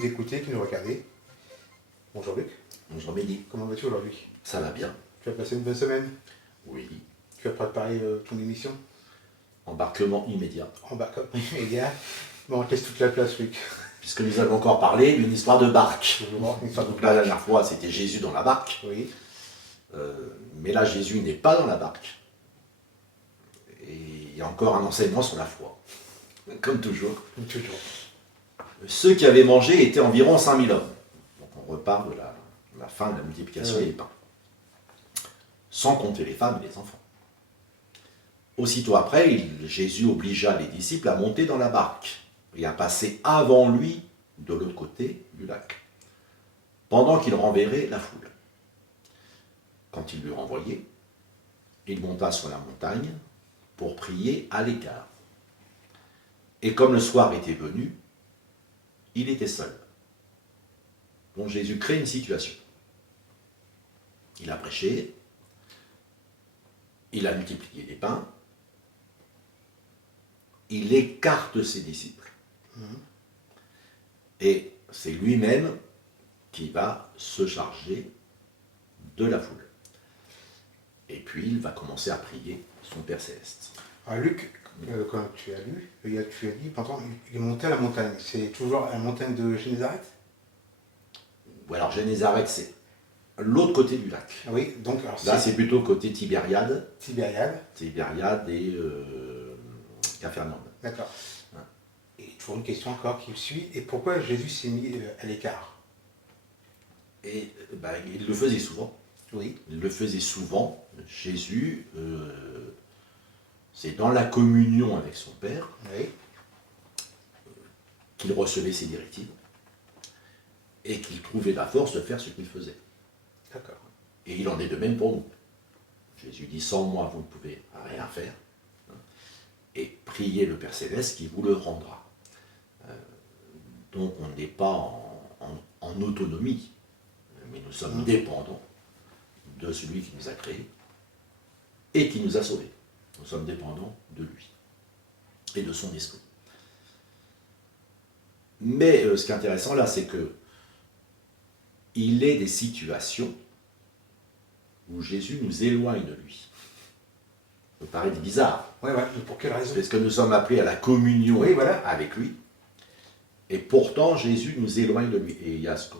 nous écoutez, qui nous regardez. Bonjour Luc, Bonjour Mehdi, comment vas-tu aujourd'hui? ça va bien? Tu as passé une bonne semaine? Oui. Tu as préparé ton émission? Embarquement immédiat. En backup immédiat. Bon, on te laisse toute la place, Luc. Puisque nous avons encore parlé d'une histoire de barque. Toujours une histoire de Donc la dernière fois, c'était Jésus dans la barque. Oui. Mais là, Jésus n'est pas dans la barque. Et il y a encore un enseignement sur la foi. Comme toujours. Toujours. Ceux qui avaient mangé étaient environ 5000 hommes. Donc on repart de la fin de la multiplication Oui. des pains. Sans compter les femmes et les enfants. Aussitôt après, Jésus obligea les disciples à monter dans la barque et à passer avant lui de l'autre côté du lac, pendant qu'il renverrait la foule. Quand il l'eut renvoyé, il monta sur la montagne pour prier à l'écart. Et comme le soir était venu, il était seul. Donc Jésus crée une situation. Il a prêché, il a multiplié les pains, il écarte ses disciples. Et c'est lui-même qui va se charger de la foule. Et puis il va commencer à prier son Père Céleste. Alors Luc, quand tu as lu, tu as dit, pendant il est monté à la montagne. C'est toujours à la montagne de Génézareth? Ou alors Génézareth, c'est l'autre côté du lac. Oui, donc alors Là, c'est plutôt côté Tibériade. Tibériade. Et Capharnaüm. D'accord. Ouais. Et toujours une question encore qui me suit. Et pourquoi Jésus s'est mis à l'écart? Et il le faisait souvent. Oui. Il le faisait souvent. Jésus, c'est dans la communion avec son Père Oui. qu'il recevait ses directives et qu'il trouvait la force de faire ce qu'il faisait. D'accord. Et il en est de même pour nous. Jésus dit, sans moi, vous ne pouvez rien faire. Et priez le Père Céleste qui vous le rendra. Donc on n'est pas en autonomie, mais nous sommes dépendants de celui qui nous a créés et qui nous a sauvés. Nous sommes dépendants de lui et de son esprit. Mais ce qui est intéressant là, c'est que il est des situations où Jésus nous éloigne de lui. Ça peut paraître bizarre. Ouais, mais pour quelle raison? Parce que nous sommes appelés à la communion Oui, voilà. avec lui. Et pourtant, Jésus nous éloigne de lui. Et il y a ce que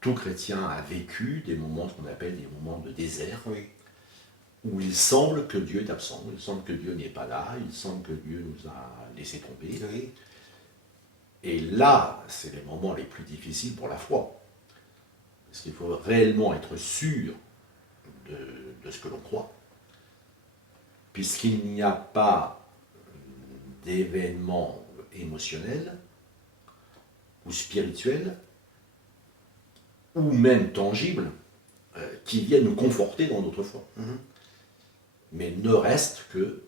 tout chrétien a vécu, des moments, ce qu'on appelle des moments de désert, Oui. où il semble que Dieu est absent, il semble que Dieu n'est pas là, il semble que Dieu nous a laissé tomber. Oui. Et là, c'est les moments les plus difficiles pour la foi. Parce qu'il faut réellement être sûr de ce que l'on croit. Puisqu'il n'y a pas d'événement émotionnel ou spirituel ou même tangible qui viennent nous conforter dans notre foi. Mais ne reste que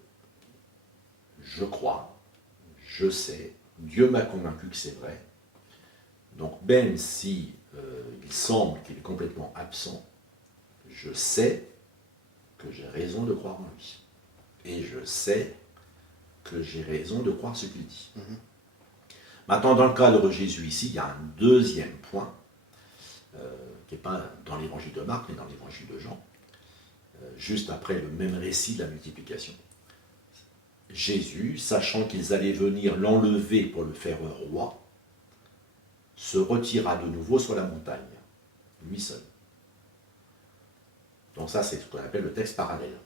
je crois, je sais, Dieu m'a convaincu que c'est vrai. Donc même si il semble qu'il est complètement absent, je sais que j'ai raison de croire en lui. Et je sais que j'ai raison de croire ce qu'il dit. Maintenant, dans le cadre de Jésus ici, il y a un deuxième point, qui n'est pas dans l'évangile de Marc, mais dans l'évangile de Jean, juste après le même récit de la multiplication. Jésus, sachant qu'ils allaient venir l'enlever pour le faire roi, se retira de nouveau sur la montagne, lui seul. Donc ça, c'est ce qu'on appelle le texte parallèle.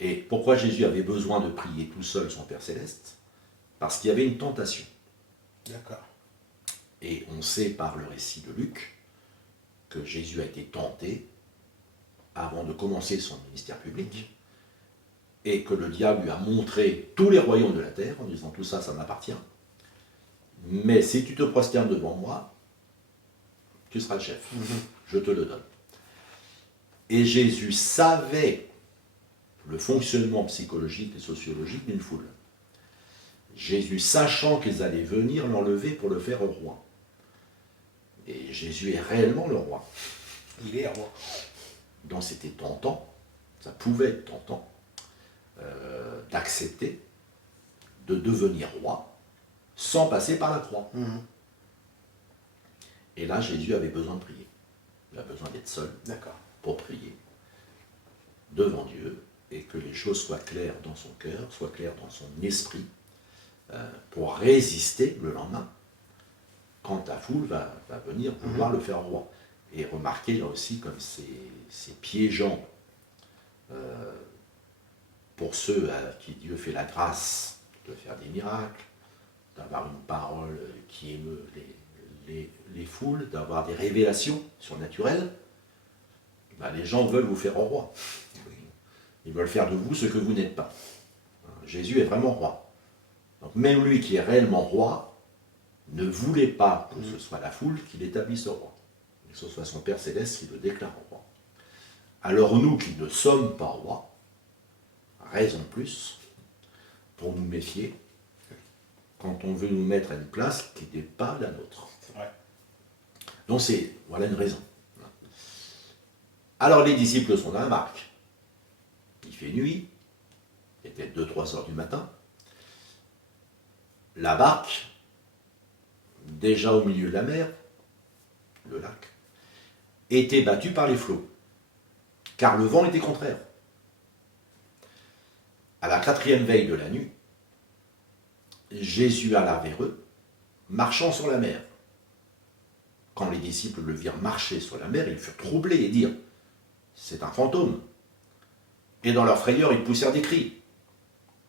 Et pourquoi Jésus avait besoin de prier tout seul son Père Céleste? Parce qu'il y avait une tentation. D'accord. Et on sait par le récit de Luc que Jésus a été tenté avant de commencer son ministère public et que le diable lui a montré tous les royaumes de la terre en disant tout ça, ça m'appartient. Mais si tu te prosternes devant moi, tu seras le chef. Je te le donne. Et Jésus savait le fonctionnement psychologique et sociologique d'une foule. Jésus, sachant qu'ils allaient venir l'enlever pour le faire roi. Et Jésus est réellement le roi. Il est roi. Donc c'était tentant, ça pouvait être tentant, d'accepter de devenir roi sans passer par la croix. Et là, Jésus avait besoin de prier. Il a besoin d'être seul D'accord. pour prier devant Dieu et que les choses soient claires dans son cœur, soient claires dans son esprit, pour résister le lendemain quand la foule va venir vouloir le faire roi. Et remarquez là aussi comme c'est piégeant pour ceux à qui Dieu fait la grâce de faire des miracles, d'avoir une parole qui émeut les foules, d'avoir des révélations surnaturelles. Les gens veulent vous faire roi. Ils veulent faire de vous ce que vous n'êtes pas. Jésus est vraiment roi. Donc même lui qui est réellement roi ne voulait pas que ce soit la foule qui l'établisse roi, que ce soit son Père Céleste qui le déclare roi. Alors nous qui ne sommes pas rois, raison de plus pour nous méfier quand on veut nous mettre à une place qui n'est pas la nôtre. C'est vrai. Donc voilà une raison. Alors les disciples sont dans la barque. Il fait nuit, il était 2-3 heures du matin. La barque, déjà au milieu de la mer, le lac, était battue par les flots, car le vent était contraire. À la 4e veille de la nuit, Jésus alla vers eux, marchant sur la mer. Quand les disciples le virent marcher sur la mer, ils furent troublés et dirent « C'est un fantôme !» Et dans leur frayeur, ils poussèrent des cris.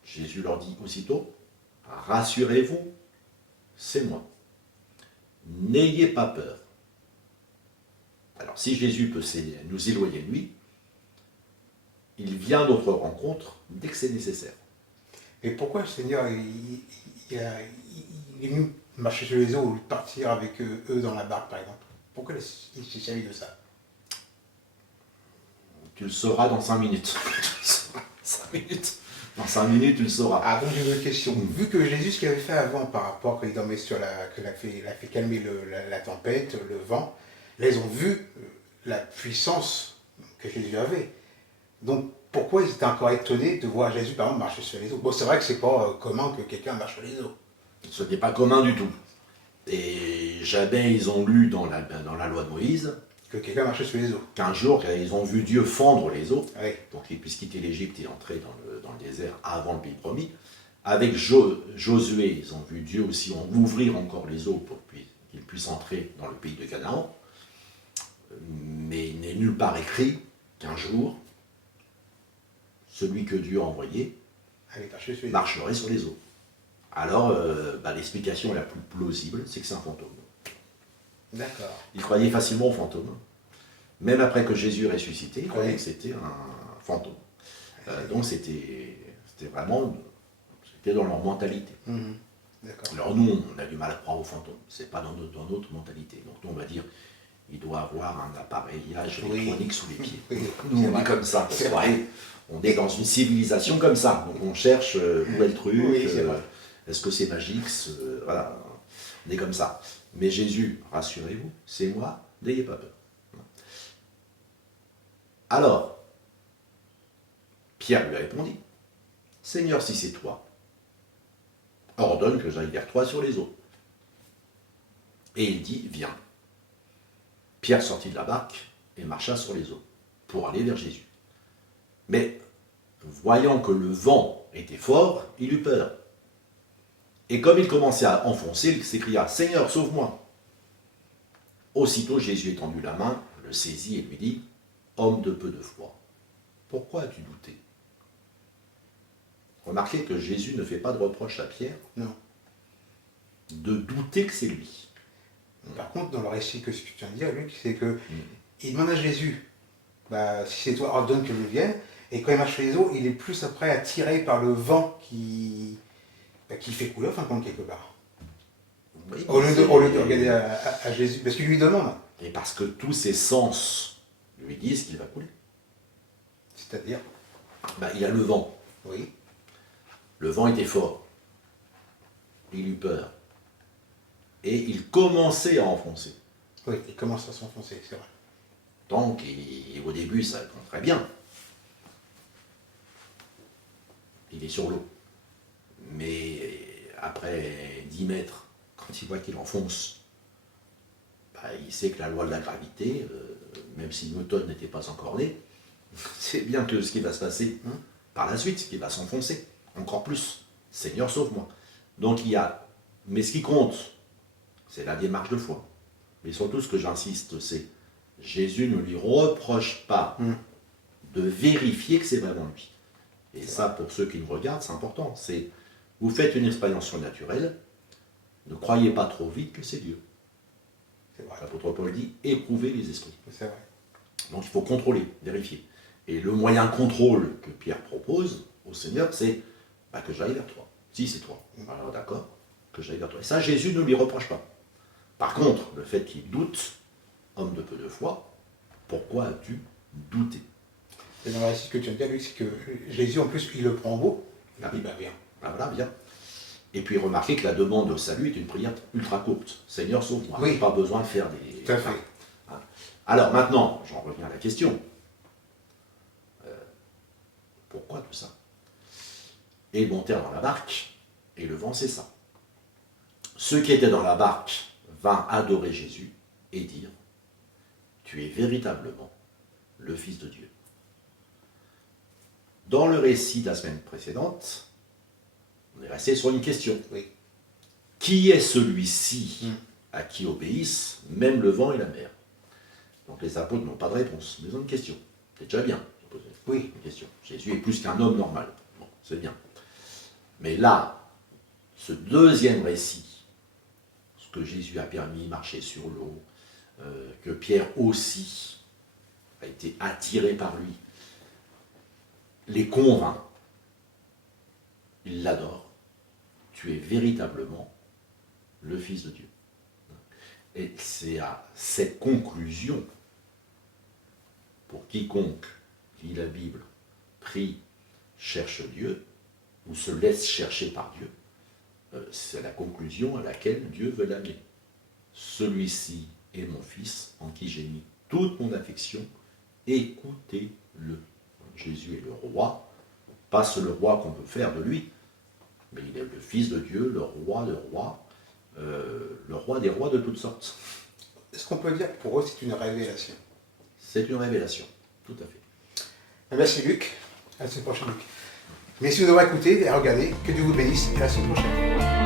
Jésus leur dit aussitôt « Rassurez-vous, c'est moi. N'ayez pas peur. » Alors si Jésus peut nous éloigner de lui, il vient à notre rencontre dès que c'est nécessaire. Et pourquoi le Seigneur il est venu marcher sur les eaux ou partir avec eux dans la barque, par exemple? Pourquoi il s'est servi de ça? Tu le sauras dans 5 minutes. 5 minutes. Dans 5 minutes, tu le sauras. Ah, donc j'ai une question. Vu que Jésus, ce qu'il avait fait avant par rapport quand il dormait qu'il a fait calmer la tempête, le vent, là ils ont vu la puissance que Jésus avait. Donc pourquoi ils étaient encore étonnés de voir Jésus par exemple marcher sur les eaux? Bon, c'est vrai que c'est pas commun que quelqu'un marche sur les eaux. Ce n'est pas commun du tout. Et jamais ils ont lu dans la loi de Moïse Que quelqu'un marchait sur les eaux. qu'un jour ils ont vu Dieu fendre les eaux. Oui. Donc ils puissent quitter l'Égypte et entrer dans le désert avant le pays promis. Avec Josué, ils ont vu Dieu aussi ouvrir encore les eaux pour qu'ils puissent entrer dans le pays de Canaan. Mais il n'est nulle part écrit qu'un jour, celui que Dieu a envoyé marcherait sur les eaux. Alors, l'explication la plus plausible, c'est que c'est un fantôme. D'accord. Ils croyaient facilement aux fantômes. Même après que Jésus est ressuscité, ils croyaient que c'était un fantôme. Donc c'était vraiment dans leur mentalité. D'accord. Alors nous, on a du mal à croire aux fantômes. C'est pas dans notre mentalité. Donc nous, on va dire, il doit avoir un appareillage électronique sous les pieds. Oui. Nous, on est comme ça. Parce C'est vrai. on est dans une civilisation comme ça. Donc on cherche où est le truc. Oui, c'est vrai. Est-ce que c'est magique? Voilà. On est comme ça. Mais Jésus, rassurez-vous, c'est moi, n'ayez pas peur. Alors, Pierre lui répondit, Seigneur, si c'est toi, ordonne que j'aille vers toi sur les eaux. Et il dit, viens. Pierre sortit de la barque et marcha sur les eaux pour aller vers Jésus. Mais, voyant que le vent était fort, il eut peur. Et comme il commençait à enfoncer, il s'écria, Seigneur, sauve-moi. Aussitôt Jésus étendit la main, le saisit et lui dit, homme de peu de foi, pourquoi as-tu douté? Remarquez que Jésus ne fait pas de reproche à Pierre de douter que c'est lui. Par contre, dans le récit que tu viens de dire, Luc, c'est que il demande à Jésus, si c'est toi, ordonne que je vienne. Et quand il marche sur les eaux, il est plus après attiré par le vent qui fait couler, enfin, comme quelque part. Oui, Au lieu de regarder à Jésus, parce qu'il lui demande. Et parce que tous ses sens lui disent qu'il va couler. C'est-à-dire? Il y a le vent. Oui. Le vent était fort. Il eut peur. Et il commençait à enfoncer. Oui, il commence à s'enfoncer, c'est vrai. Donc, au début, ça répond très bien. Il est sur l'eau. Mais après 10 mètres, quand il voit qu'il enfonce, il sait que la loi de la gravité, même si Newton n'était pas encore né, c'est bien que ce qui va se passer par la suite, qui va s'enfoncer encore plus. Seigneur, sauve-moi. Donc il y a... Mais ce qui compte, c'est la démarche de foi. Mais surtout, ce que j'insiste, c'est Jésus ne lui reproche pas de vérifier que c'est vraiment lui. Et ça, pour ceux qui nous regardent, c'est important. C'est, vous faites une expérience surnaturelle, ne croyez pas trop vite que c'est Dieu. C'est vrai. L'apôtre Paul dit, éprouvez les esprits. C'est vrai. Donc il faut contrôler, vérifier. Et le moyen de contrôle que Pierre propose au Seigneur, c'est que j'aille vers toi. Si c'est toi. Alors d'accord, que j'aille vers toi. Et ça, Jésus ne lui reproche pas. Par contre, le fait qu'il doute, homme de peu de foi, pourquoi as-tu douté? Et dans la récit que tu as dit, lui, c'est que Jésus, en plus, il le prend en beau. Il dit, viens. Voilà, bien. Et puis remarquez que la demande de salut est une prière ultra courte. Seigneur, sauve-moi. Oui. Pas besoin de faire des... Tout à fait. Alors maintenant, j'en reviens à la question. Pourquoi tout ça? Et ils montèrent dans la barque, et le vent cessa. Ceux qui étaient dans la barque vinrent adorer Jésus et dire, tu es véritablement le Fils de Dieu. Dans le récit de la semaine précédente, on est resté sur une question. Oui. Qui est celui-ci à qui obéissent même le vent et la mer? Donc les apôtres n'ont pas de réponse, mais ils ont une question. C'est déjà bien de poser une question. Jésus est plus qu'un homme normal. Bon, c'est bien. Mais là, ce deuxième récit, ce que Jésus a permis de marcher sur l'eau, que Pierre aussi a été attiré par lui, les convainc, il l'adore. Tu es véritablement le Fils de Dieu. Et c'est à cette conclusion, pour quiconque lit la Bible, prie, cherche Dieu, ou se laisse chercher par Dieu, c'est la conclusion à laquelle Dieu veut l'amener. Celui-ci est mon Fils, en qui j'ai mis toute mon affection, écoutez-le. Jésus est le roi, pas le roi qu'on peut faire de lui, mais il est le Fils de Dieu, le roi des rois, de toutes sortes. Est-ce qu'on peut dire que pour eux, c'est une révélation? C'est une révélation, tout à fait. Merci Luc. À la semaine prochaine, Luc. Merci de nous avoir écoutés et regardé. Que Dieu vous bénisse et à la semaine prochaine.